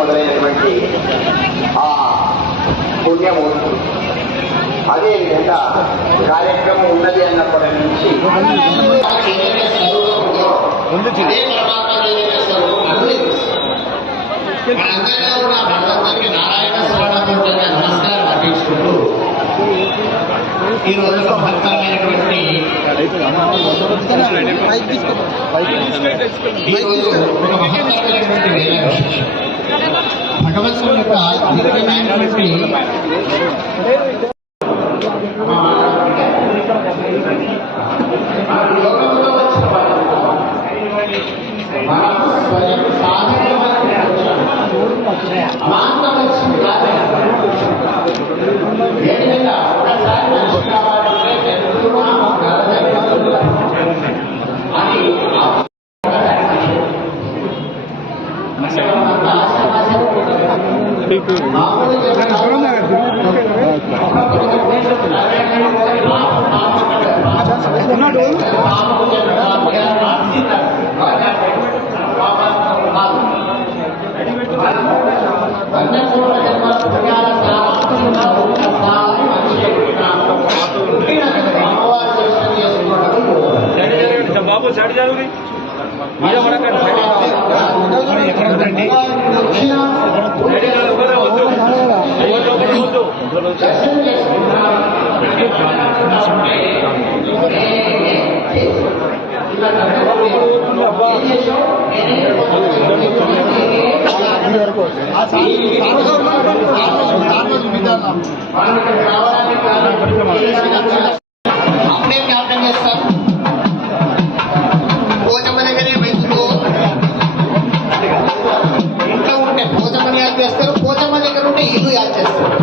మొదలైనటువంటి ఆ పుణ్యమూర్తి. అదేవిధంగా కార్యక్రమం ఉన్నది అన్నప్పటి నుంచి నారాయణ స్వామి నమస్కారం అర్పించుకుంటూ ఈ రోజు ఒక మహత్తరమైనటువంటి భగవంతుని యొక్క దివ్యమైనటువంటి బాబు సైడ్ జరుగుతుంది పోచమ్మ దగ్గరే వయసులో ఇంట్లో ఉంటే పోచమ్మని యాద్ చేస్తారు, పోచమ్మ దగ్గర ఉంటే ఇల్లు యాద్ చేస్తారు.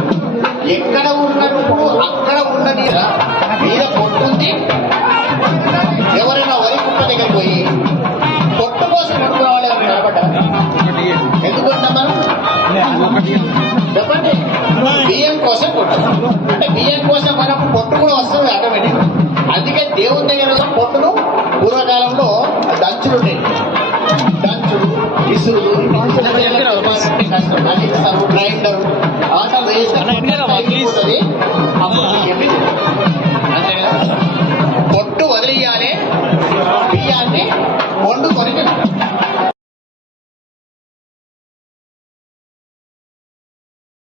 ఎక్కడ ఉన్నప్పుడు అక్కడ ఉండని మీద పొట్టుంది. ఎవరైనా వరి కుక్క దగ్గర పోయి పొట్టు కోసం పెట్టుకోవాలి అని నిలబడ్డారు. ఎందుకు మనం చెప్పండి, బియ్యం కోసం పొట్టు అంటే బియ్యం కోసం మనకు పొట్టు కూడా వస్తుంది ఆటోమేటిక్. అందుకే దేవుని దగ్గర పొట్టును పూర్వకాలంలో దంచులు ఉండేవి. దంచులు, ఇసులు, కష్టం గ్రైండర్ ఆటలు వేసి